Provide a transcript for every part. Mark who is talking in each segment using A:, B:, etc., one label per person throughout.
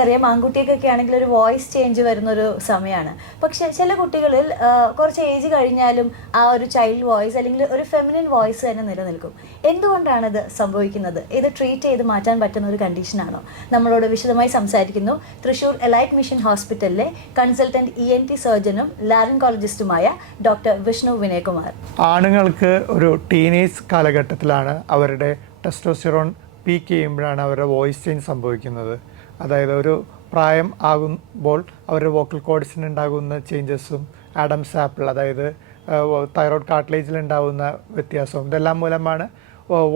A: നമുക്കറിയാം മാങ്കുട്ടിയൊക്കെ ആണെങ്കിൽ ഒരു വോയിസ് ചേഞ്ച് വരുന്ന ഒരു സമയമാണ് പക്ഷെ ചില കുട്ടികളിൽ കുറച്ച് ഏജ് കഴിഞ്ഞാലും ആ ഒരു ചൈൽഡ് വോയിസ് അല്ലെങ്കിൽ ഒരു ഫെമിനിൻ വോയിസ് തന്നെ നിലനിൽക്കും എന്തുകൊണ്ടാണിത് സംഭവിക്കുന്നത് ഇത് ട്രീറ്റ് ചെയ്ത് മാറ്റാൻ പറ്റുന്ന ഒരു കണ്ടീഷനാണോ നമ്മളോട് വിശദമായി സംസാരിക്കുന്നു തൃശൂർ എലൈറ്റ് മിഷൻ ഹോസ്പിറ്റലിലെ കൺസൾട്ടന്റ് ഇ എൻ ടി സർജനും ലാറിൻകോളജിസ്റ്റുമായ ഡോക്ടർ വിഷ്ണു വിനയകുമാർ
B: ആണുങ്ങൾക്ക് ഒരു ടീനേജ് കാലഘട്ടത്തിലാണ് അവരുടെ ടെസ്റ്റോസിറോൺ പീക്ക് ചെയ്യുമ്പോഴാണ് അവരുടെ വോയിസ് ചേഞ്ച് സംഭവിക്കുന്നത് അതായത് ഒരു പ്രായം ആകുമ്പോൾ അവരുടെ വോക്കൽ കോഡ്സിന് ഉണ്ടാകുന്ന ചേഞ്ചസും ആഡംസ് ആപ്പിൾ അതായത് തൈറോയ്ഡ് കാർട്ടിലേജിൽ ഉണ്ടാകുന്ന വ്യത്യാസവും ഇതെല്ലാം മൂലമാണ്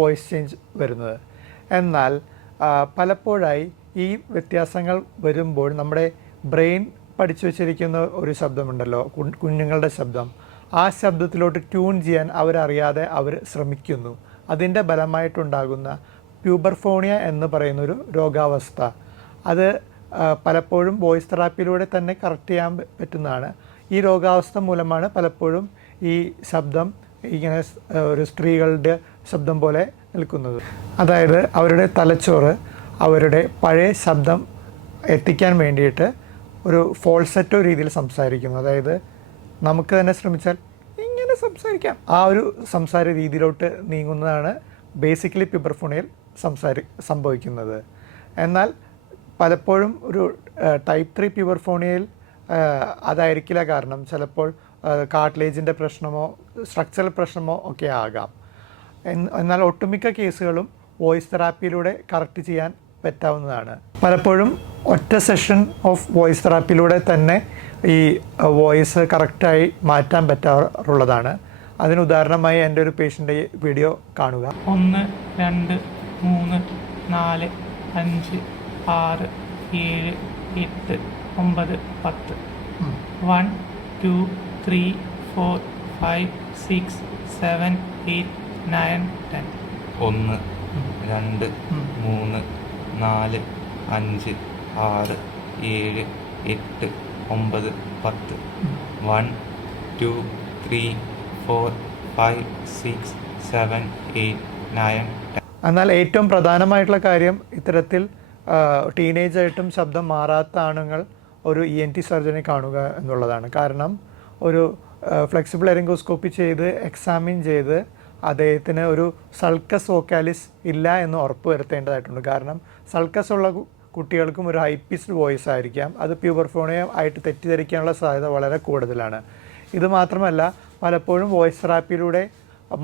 B: വോയിസ് ചേഞ്ച് വരുന്നത് എന്നാൽ പലപ്പോഴായി ഈ വ്യത്യാസങ്ങൾ വരുമ്പോൾ നമ്മുടെ ബ്രെയിൻ പഠിച്ചു വച്ചിരിക്കുന്ന ഒരു ശബ്ദമുണ്ടല്ലോ കുഞ്ഞുങ്ങളുടെ ശബ്ദം ആ ശബ്ദത്തിലോട്ട് ട്യൂൺ ചെയ്യാൻ അവരറിയാതെ അവർ ശ്രമിക്കുന്നു അതിൻ്റെ ബലമായിട്ടുണ്ടാകുന്ന പ്യൂബർഫോണിയ എന്ന് പറയുന്നൊരു രോഗാവസ്ഥ അത് പലപ്പോഴും വോയിസ് തെറാപ്പിയിലൂടെ തന്നെ കറക്റ്റ് ചെയ്യാൻ പറ്റുന്നതാണ് ഈ രോഗാവസ്ഥ മൂലമാണ് പലപ്പോഴും ഈ ശബ്ദം ഇങ്ങനെ ഒരു സ്ത്രീകളുടെ ശബ്ദം പോലെ നിൽക്കുന്നത് അതായത് അവരുടെ തലച്ചോറ് അവരുടെ പഴയ ശബ്ദം എത്തിക്കാൻ വേണ്ടിയിട്ട് ഒരു ഫോൾസെറ്റോ രീതിയിൽ സംസാരിക്കുന്നു അതായത് നമുക്ക് തന്നെ ശ്രമിച്ചാൽ ഇങ്ങനെ സംസാരിക്കാം ആ ഒരു സംസാര രീതിയിലോട്ട് നീങ്ങുന്നതാണ് ബേസിക്കലി പിബർഫോണിയിൽ സംസാരി സംഭവിക്കുന്നത് എന്നാൽ പലപ്പോഴും ഒരു ടൈപ്പ് ത്രീ പ്യുവർ ഫോണിയയിൽ അതായിരിക്കില്ല കാരണം ചിലപ്പോൾ കാർട്ട്ലേജിൻ്റെ പ്രശ്നമോ സ്ട്രക്ചറൽ പ്രശ്നമോ ഒക്കെ ആകാം എന്നാൽ ഒട്ടുമിക്ക കേസുകളും വോയിസ് തെറാപ്പിയിലൂടെ കറക്റ്റ് ചെയ്യാൻ പറ്റാവുന്നതാണ് പലപ്പോഴും ഒറ്റ സെഷൻ ഓഫ് വോയിസ് തെറാപ്പിയിലൂടെ തന്നെ ഈ വോയിസ് കറക്റ്റായി മാറ്റാൻ പറ്റാറുള്ളതാണ് അതിന് ഉദാഹരണമായി എൻ്റെ ഒരു പേഷ്യൻ്റെ വീഡിയോ കാണുക ഒന്ന് രണ്ട് മൂന്ന് നാല് അഞ്ച് ആറ് ഏഴ് എട്ട് ഒമ്പത് പത്ത് one two three four five six seven eight nine ten ഒന്ന് രണ്ട് മൂന്ന് നാല് അഞ്ച് ആറ് ഏഴ് എട്ട് ഒമ്പത് പത്ത് one two three four five six seven eight nine എന്നാൽ ഏറ്റവും പ്രധാനമായിട്ടുള്ള കാര്യം ഇത്തരത്തിൽ ടീനേജായിട്ടും ശബ്ദം മാറാത്ത ആണുങ്ങൾ ഒരു ഇ എൻ ടി സർജനെ കാണുക എന്നുള്ളതാണ് കാരണം ഒരു ഫ്ലെക്സിബിൾ എരങ്കോസ്കോപ്പി ചെയ്ത് എക്സാമിൻ ചെയ്ത് അദ്ദേഹത്തിന് ഒരു സൾക്കസ് വോക്കാലിസ് ഇല്ല എന്ന് ഉറപ്പ് വരുത്തേണ്ടതായിട്ടുണ്ട് കാരണം സൾക്കസ് ഉള്ള കുട്ടികൾക്കും ഒരു ഹൈ പിസ്ഡ് വോയിസ് ആയിരിക്കാം അത് പ്യൂബർഫോണിയ ആയിട്ട് തെറ്റിദ്ധരിക്കാനുള്ള സാധ്യത വളരെ കൂടുതലാണ് ഇത് മാത്രമല്ല പലപ്പോഴും വോയിസ് തെറാപ്പിയിലൂടെ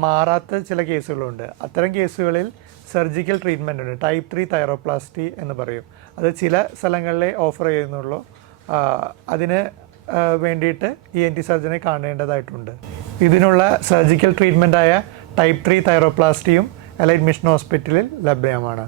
B: മാറാത്ത ചില കേസുകളുണ്ട് അത്തരം കേസുകളിൽ സർജിക്കൽ ട്രീറ്റ്മെൻ്റ് ഉണ്ട് ടൈപ്പ് ത്രീ തൈറോപ്ലാസ്റ്റി എന്ന് പറയും അത് ചില സ്ഥലങ്ങളിലെ ഓഫർ ചെയ്യുന്നുള്ളൂ അതിന് വേണ്ടിയിട്ട് ഇ എൻ ടി സർജനെ കാണേണ്ടതായിട്ടുണ്ട് ഇതിനുള്ള സർജിക്കൽ ട്രീറ്റ്മെൻറ്റായ ടൈപ്പ് ത്രീ തൈറോപ്ലാസ്റ്റിയും എലൈറ്റ് മിഷൻ ഹോസ്പിറ്റലിൽ ലഭ്യമാണ്